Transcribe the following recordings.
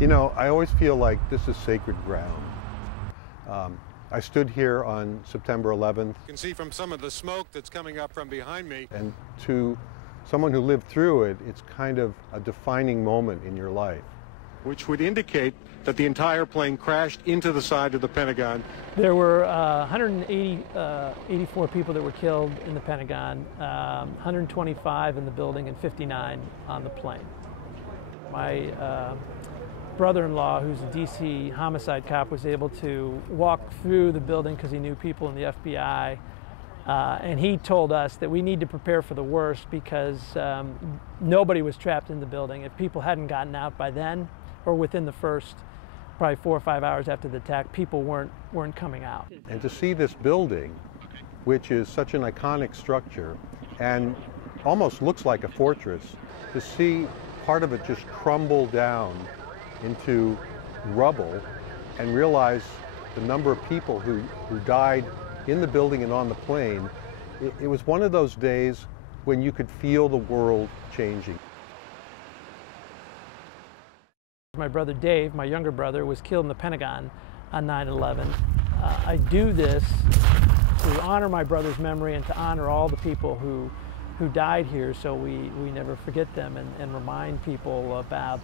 You know, I always feel like this is sacred ground. I stood here on September 11th. You can see from some of the smoke that's coming up from behind me. And to someone who lived through it, it's kind of a defining moment in your life. Which would indicate that the entire plane crashed into the side of the Pentagon. There were 184 people that were killed in the Pentagon, 125 in the building, and 59 on the plane. My brother-in-law, who's a DC homicide cop, was able to walk through the building because he knew people in the FBI, and he told us that we need to prepare for the worst because nobody was trapped in the building. If people hadn't gotten out by then, or within the first probably 4 or 5 hours after the attack, people weren't coming out. And to see this building, which is such an iconic structure and almost looks like a fortress, to see part of it just crumble down into rubble and realize the number of people who died in the building and on the plane, it was one of those days when you could feel the world changing. My brother Dave, my younger brother, was killed in the Pentagon on 9/11. I do this to honor my brother's memory and to honor all the people who died here, so we never forget them and remind people about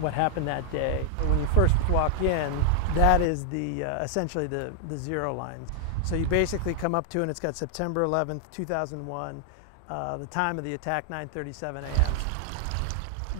what happened that day. When you first walk in, that is essentially the zero line. So you basically come up to, and it's got September 11th, 2001, the time of the attack, 9:37 a.m.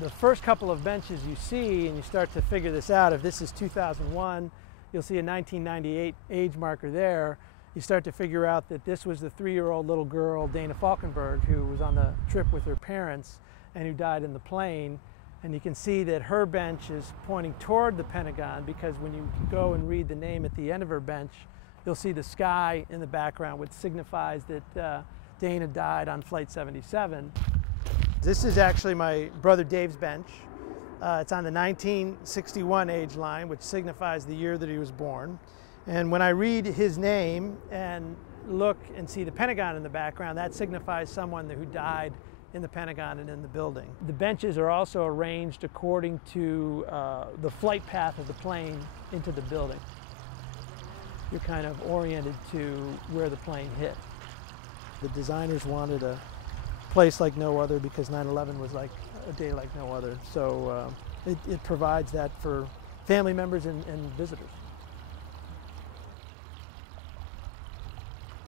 The first couple of benches you see, and you start to figure this out, if this is 2001, you'll see a 1998 age marker there. You start to figure out that this was the 3-year-old little girl, Dana Falkenberg, who was on the trip with her parents and who died in the plane. And you can see that her bench is pointing toward the Pentagon, because when you go and read the name at the end of her bench, you'll see the sky in the background, which signifies that Dana died on Flight 77. This is actually my brother Dave's bench. It's on the 1961 age line, which signifies the year that he was born. And when I read his name and look and see the Pentagon in the background, that signifies someone who died in the Pentagon and in the building. The benches are also arranged according to the flight path of the plane into the building. You're kind of oriented to where the plane hit. The designers wanted a place like no other because 9/11 was like a day like no other. So it provides that for family members and visitors.